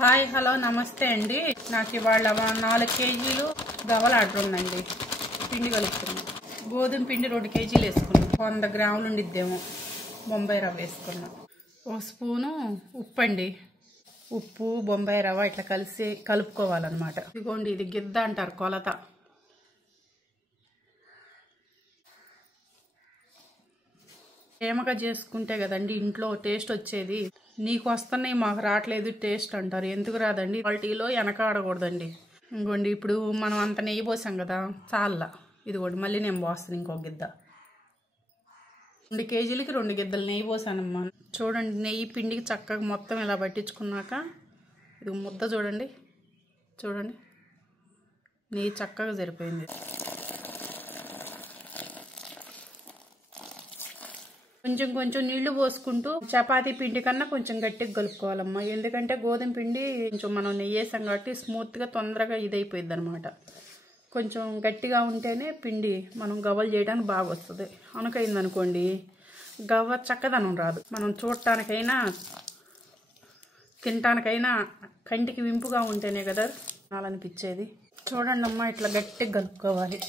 Hi hello నమస్తే అండి. నాకు ఇవాళ 4 కేజీలు గవ్వల ఆర్డర్ ఉందండి. పిండి కలుపుతున్నాం. గోధుమ పిండి 2 కేజీలు వేసుకున్నాం. 100 గ్రాములు ఉండిద్దేమో. బొంబాయి రవ్వ వేసుకున్నాం. 1 స్పూను ఉప్పు అండి. ఉప్పు బొంబాయి రవ్వ ఇట్లా కలిసి కలుపుకోవాలన్నమాట. ఇదిగోండి, ఇది గిద్ద అంటారు కొలత. ప్రేమగా చేసుకుంటే కదండి ఇంట్లో టేస్ట్ వచ్చేది. నీకు వస్తున్నాయి మాకు రావట్లేదు టేస్ట్ అంటారు. ఎందుకు రాదండి? క్వాలిటీలో వెనకాడకూడదండి. ఇంకోండి, ఇప్పుడు మనం అంత నెయ్యి పోసాం కదా, చాలా ఇదిగోండి మళ్ళీ నేను పోస్తాను ఇంకొక గిద్ద. 2 కేజీలకి 2 గిద్దలు నెయ్యి పోసానమ్మా. చూడండి, నెయ్యి పిండికి చక్కగా మొత్తం ఇలా పట్టించుకున్నాక ఇది ముద్ద చూడండి, చూడండి నెయ్యి చక్కగా సరిపోయింది. కొంచెం కొంచెం నీళ్లు పోసుకుంటూ చపాతీ పిండి కన్నా కొంచెం గట్టిగా కలుపుకోవాలమ్మా. ఎందుకంటే గోధుమ పిండి కొంచెం మనం నెయ్యి వేసాం కాబట్టి స్మూత్గా తొందరగా ఇదైపోయింది అనమాట. కొంచెం గట్టిగా ఉంటేనే పిండి మనం గవ్వలు చేయడానికి బాగా వస్తుంది. అనకైంది అనుకోండి గవ్వ చక్కదనం రాదు. మనం చూడటానికైనా తినటానికైనా కంటికి వింపుగా ఉంటేనే కదా అనిపించేది. చూడండి అమ్మా, ఇట్లా గట్టిగా కలుపుకోవాలి.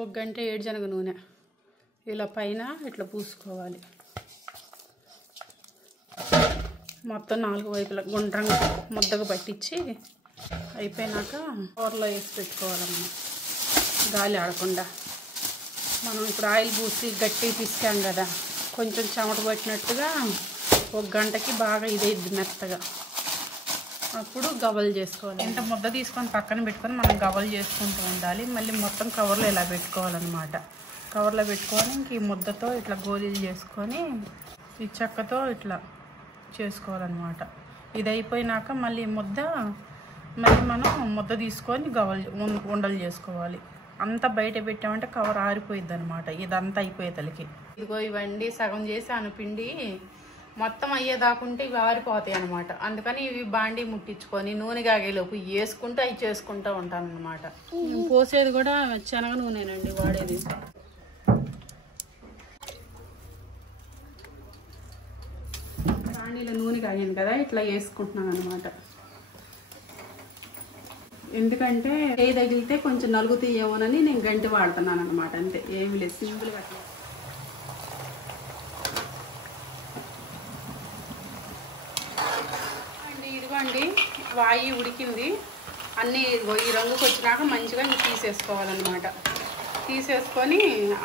1 గంట ఏడుశనగ నూనె ఇలా పైన ఇట్లా పూసుకోవాలి. మొత్తం 4 వైపులా గుండ్రంగా ముద్దగా పట్టించి అయిపోయినాక కూరలో వేసి పెట్టుకోవాలమ్మా, గాలి ఆడకుండా. మనం ఇప్పుడు ఆయిల్ పూసి గట్టిగా పిసికాం కదా, కొంచెం చెమట పట్టినట్టుగా 1 గంటకి బాగా ఇదైద్ది మెత్తగా. అప్పుడు గవ్వలు చేసుకోవాలి. ఇంత ముద్ద తీసుకొని పక్కన పెట్టుకొని మనం గవ్వలు చేసుకుంటూ ఉండాలి. మళ్ళీ మొత్తం కవర్లో ఇలా పెట్టుకోవాలన్నమాట. కవర్లో పెట్టుకొని ఇంక ఈ ముద్దతో ఇట్లా గోళీలు చేసుకొని ఈ చెక్కతో ఇట్లా చేసుకోవాలన్నమాట. ఇది అయిపోయినాక మళ్ళీ మనం ముద్ద తీసుకొని గవ్వలు ఉండలు చేసుకోవాలి. అంతా బయట పెట్టామంటే కవర్ ఆరిపోయిద్ది అనమాట. ఇదంతా అయిపోయేతలకి ఇదిగో ఇవండి సగం చేసాను పిండి. మొత్తం అయ్యేదాకుంటే ఇవి ఆరిపోతాయి అనమాట. అందుకని ఇవి బాండీ ముట్టించుకొని నూనె కాగేలోపు వేసుకుంటూ అవి చేసుకుంటూ ఉంటాను అనమాట. పోసేది కూడా శనగ నూనెనండి వాడేది. బాండీలో నూనె కాగింది కదా, ఇట్లా వేసుకుంటున్నాను అనమాట. ఎందుకంటే ఏ తగిలితే కొంచెం నలుగుతాయేమోనని నేను గంటి వాడుతున్నాను అనమాట. అంతే, ఏమి లేదు, సింపుల్గా. ఇదిగోండి వాయి ఉడికింది అన్నీ. ఈ రంగుకి వచ్చినాక మంచిగా తీసేసుకోవాలన్నమాట. తీసేసుకొని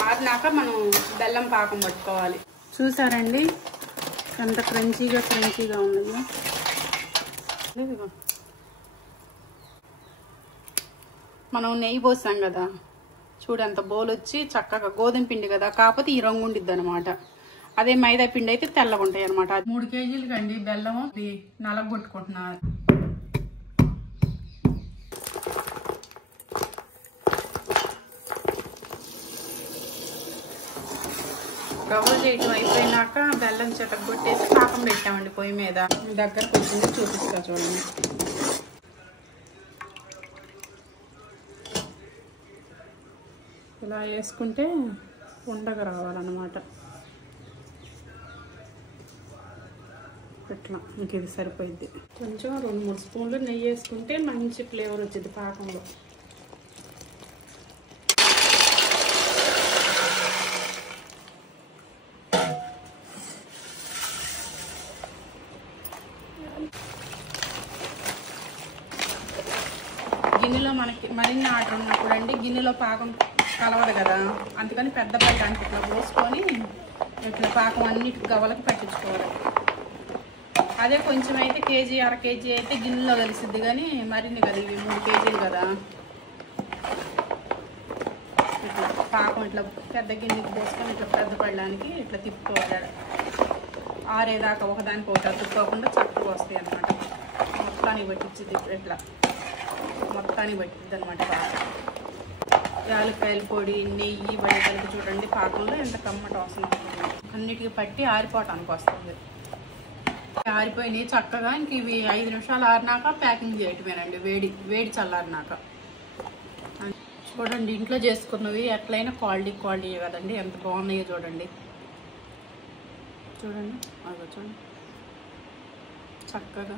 ఆరినాక మనం బెల్లం పాకం పట్టుకోవాలి. చూసారండి ఎంత క్రంచీగా ఉన్నది. మనం నెయ్యి పోసాం కదా, చూడంత బౌల్ వచ్చి చక్కగా గోధుమ పిండి కదా, కాకపోతే ఈ రంగు ఉండిద్ది అనమాట. అదే మైదా పిండి అయితే తెల్లగా ఉంటాయి అనమాట. 3 కేజీలకి అండి బెల్లం నలగొట్టుకుంటున్నారు. గవ్వలు చేయటం అయిపోయినాక బెల్లం చెతగొట్టేసి పాకం పెట్టామండి పొయ్యి మీద. దగ్గరకు వచ్చింది చూపిస్తా చూడండి. ఇలా వేసుకుంటే ఉండగా రావాలన్నమాట. ఇట్లా ఇంక ఇది సరిపోయిద్ది. కొంచెం 2-3 స్పూన్లు నెయ్యి వేసుకుంటే మంచి ఫ్లేవర్ వచ్చింది పాకంలో. గిన్నెలో మనకి మరిన్ని ఆర్డర్ ఉన్నప్పుడు అండి గిన్నెలో పాకం కలవదు కదా, అందుకని పెద్ద పళ్ళానికి ఇట్లా పోసుకొని ఇట్లా పాకం అన్నిటి గవ్వలకు పట్టించుకోవాలి. అదే కొంచెం అయితే కేజీ 1/2 కేజీ అయితే గిన్నెలో కలిసిద్ది. కానీ మరిన్ని కదా, ఇవి 3 కేజీలు కదా. ఇట్లా పాకం ఇట్లా పెద్ద గిన్నెకి పోసుకొని ఇట్లా పెద్ద పళ్ళానికి ఇట్లా తిప్పుకోవాలి. ఆరేదాకా ఒకదానికి ఒకటి తిప్పుకోకుండా చక్కగా వస్తాయి అన్నమాట. మొత్తానికి పట్టించిద్ది. ఇట్లా మొత్తానికి పట్టిద్ది అనమాట. బాగా యాలక్కాయల పొడి నెయ్యి కలిపి చూడండి పాకంలో ఎంత కమ్మట వాసన వస్తుంది. అన్నిటికీ పట్టి ఆరిపోవటానికి వస్తుంది. ఆరిపోయినాయి చక్కగా. ఇంక ఇవి 5 నిమిషాలు ఆరినాక ప్యాకింగ్ చేయటమేనండి. వేడి చల్లారినాక. చూడండి ఇంట్లో చేసుకున్నవి ఎట్లయినా క్వాలిటీ కదండి. ఎంత బాగున్నాయో చూడండి. చూడండి చక్కగా